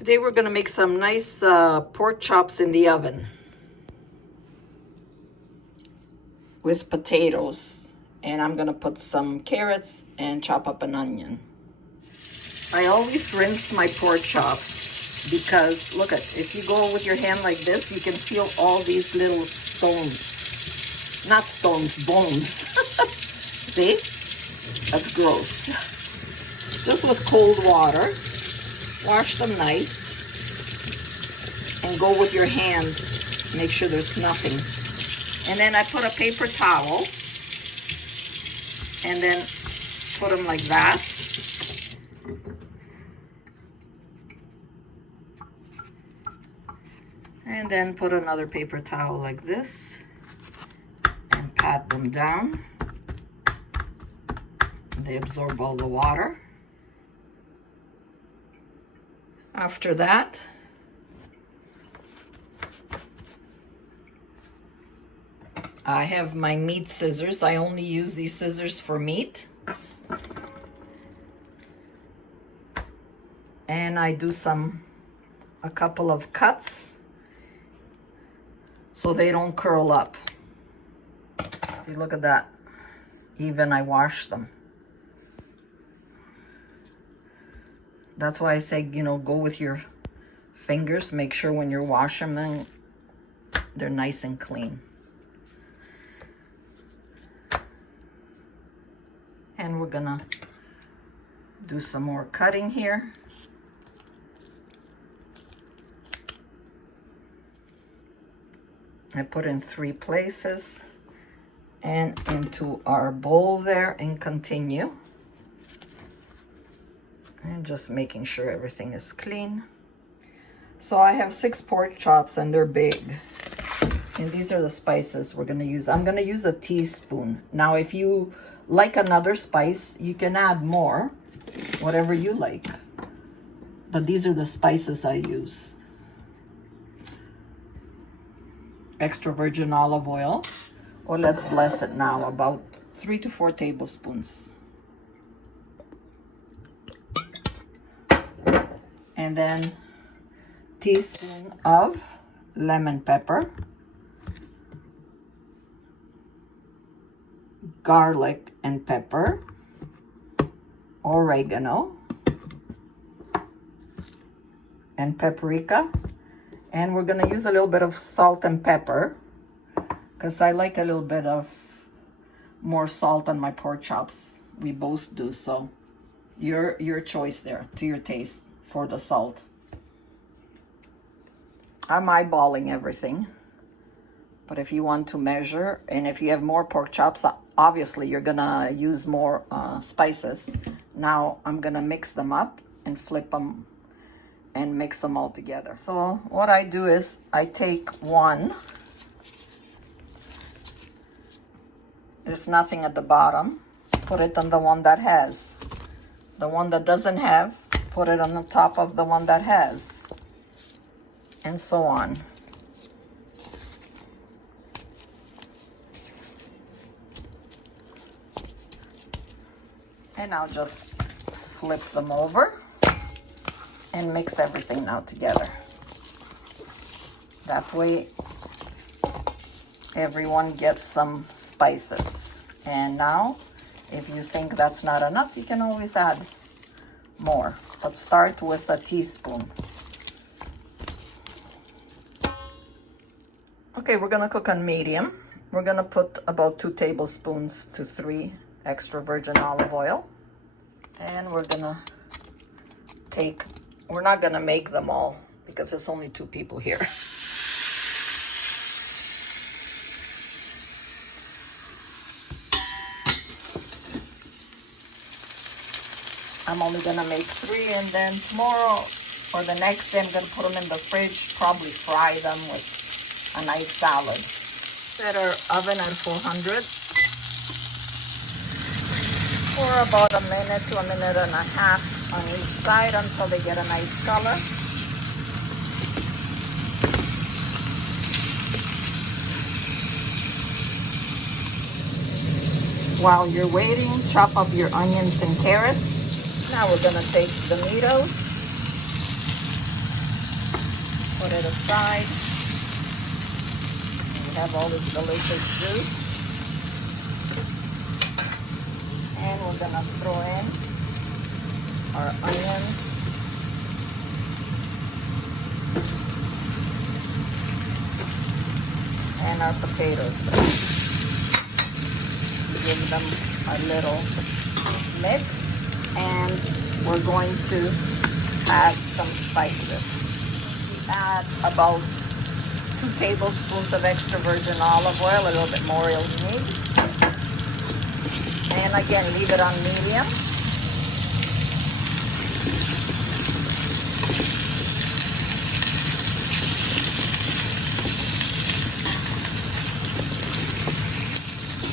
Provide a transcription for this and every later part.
Today we're going to make some nice pork chops in the oven with potatoes. And I'm going to put some carrots and chop up an onion. I always rinse my pork chops because, look at, if you go with your hand like this, you can feel all these little stones. Not stones, bones. See? That's gross. Just with cold water. Wash them nice and go with your hands. Make sure there's nothing. And then I put a paper towel and then put them like that. And then put another paper towel like this and pat them down. They absorb all the water. After that, I have my meat scissors. I only use these scissors for meat. And I do a couple of cuts so they don't curl up. See, look at that. Even I wash them. That's why I say, you know, go with your fingers. Make sure when you're washing them, they're nice and clean. And we're gonna do some more cutting here. I put in 3 places and into our bowl there and continue. And just making sure everything is clean. So I have 6 pork chops and they're big. And these are the spices we're gonna use. I'm gonna use a teaspoon. Now if you like another spice, you can add more, whatever you like. But these are the spices I use. Extra virgin olive oil. Well, let's bless it now, about 3 to 4 tablespoons. And then teaspoon of lemon pepper, garlic and pepper, oregano, and paprika. And we're gonna use a little bit of salt and pepper because I like a little bit of more salt on my pork chops. We both do, so your choice there, to your taste for the salt. I'm eyeballing everything, but if you want to measure, and if you have more pork chops, obviously you're gonna use more spices. Now I'm gonna mix them up and flip them and mix them all together. So what I do is I take one, there's nothing at the bottom, put it on the one that has. The one that doesn't have, put it on the top of the one that has, and so on. And I'll just flip them over and mix everything now together. That way everyone gets some spices. And now, if you think that's not enough, you can always add more. But start with a teaspoon. Okay, we're gonna cook on medium. We're gonna put about 2 tablespoons to 3 extra virgin olive oil. And we're gonna we're not gonna make them all because there's only 2 people here. I'm only gonna make 3, and then tomorrow or the next day I'm gonna put them in the fridge, probably fry them with a nice salad. Set our oven at 400 for about a minute to a minute and a half on each side until they get a nice color. While you're waiting, chop up your onions and carrots. Now we're gonna take the tomatoes Put it aside. We have all this delicious juice. And we're gonna throw in our onions. And our potatoes. Give them a little mix, and we're going to add some spices. Add about 2 tablespoons of extra virgin olive oil, a little bit more you'll need. And again, leave it on medium.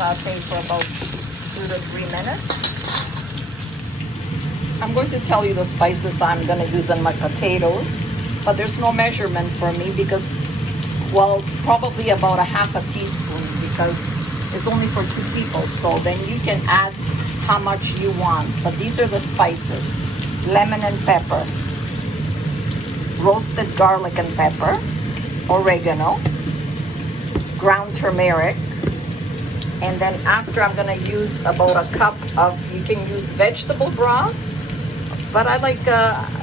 Saute for about 2 to 3 minutes. I'm going to tell you the spices I'm going to use in my potatoes, but there's no measurement for me because, well, probably about a half a teaspoon because it's only for 2 people. So then you can add how much you want. But these are the spices: lemon and pepper, roasted garlic and pepper, oregano, ground turmeric. And then after, I'm gonna use about a cup of, you can use vegetable broth, but I like,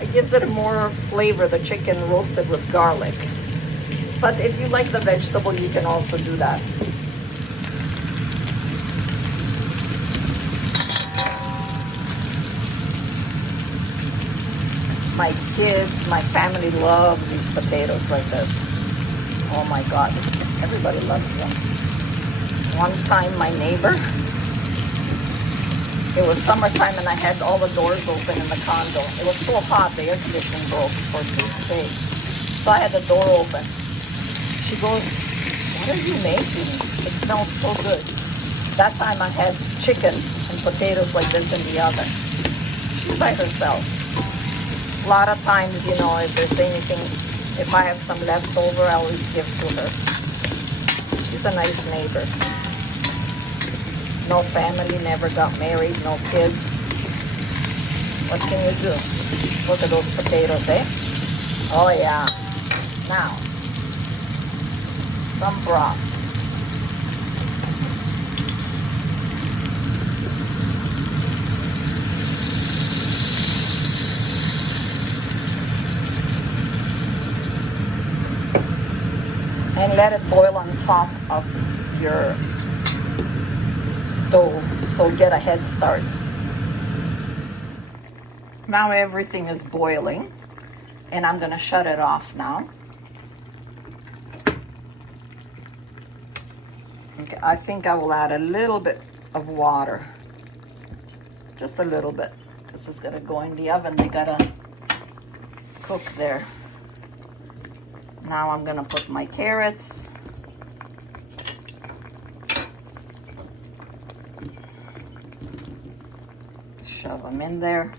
it gives it more flavor, the chicken roasted with garlic. But if you like the vegetable, you can also do that. My kids, my family loves these potatoes like this. Oh my God, everybody loves them. One time, my neighbor, it was summertime and I had all the doors open in the condo. It was so hot, the air conditioning broke, for Pete's sake. So I had the door open. She goes, "What are you making? It smells so good." That time I had chicken and potatoes like this in the oven. She's by herself. A lot of times, you know, if there's anything, if I have some leftover, I always give to her. She's a nice neighbor. No family, never got married, no kids. What can you do? Look at those potatoes, eh? Oh yeah. Now, some broth. And let it boil on top of your stove, so get a head start. Now everything is boiling, and I'm gonna shut it off now. Okay, I think I will add a little bit of water, just a little bit, because it's gonna go in the oven. They gotta cook there. Now I'm gonna put my carrots. Shove them in there.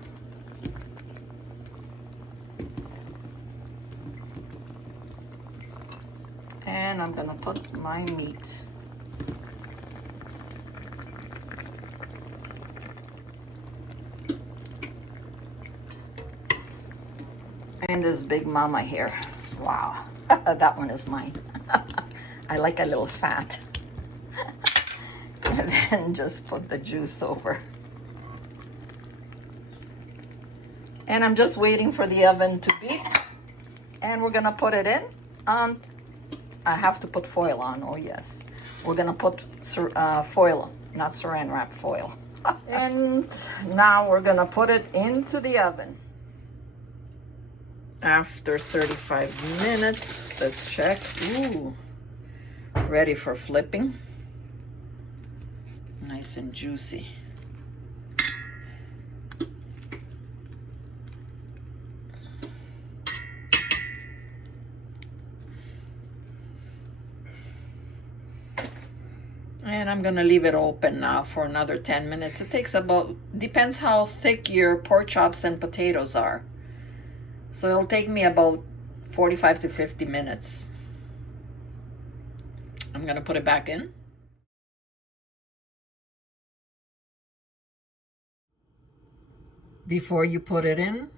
And I'm gonna put my meat. And this big mama here. Wow, that one is mine. I like a little fat. And then just put the juice over. And I'm just waiting for the oven to beep. And we're gonna put it in. I have to put foil on, oh yes. We're gonna put foil, not saran wrap, foil. And now we're gonna put it into the oven. After 35 minutes, let's check. Ooh, ready for flipping. Nice and juicy. And I'm gonna leave it open now for another 10 minutes. It takes about, depends how thick your pork chops and potatoes are. So it'll take me about 45 to 50 minutes. I'm gonna put it back in. Before you put it in,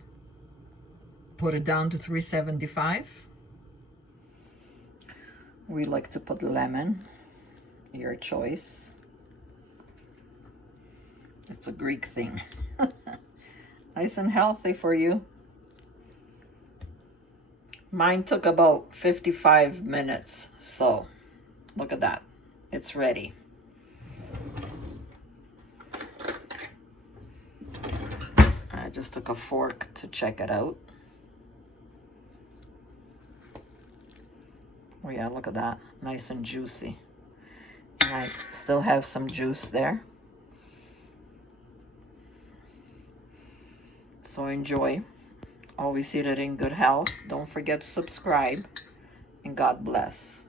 put it down to 375. We like to put lemon, your choice. It's a Greek thing. Nice and healthy for you. Mine took about 55 minutes, so look at that. It's ready. I just took a fork to check it out. Oh yeah, look at that. Nice and juicy. And I still have some juice there. So enjoy. Always eat it in good health. Don't forget to subscribe. And God bless.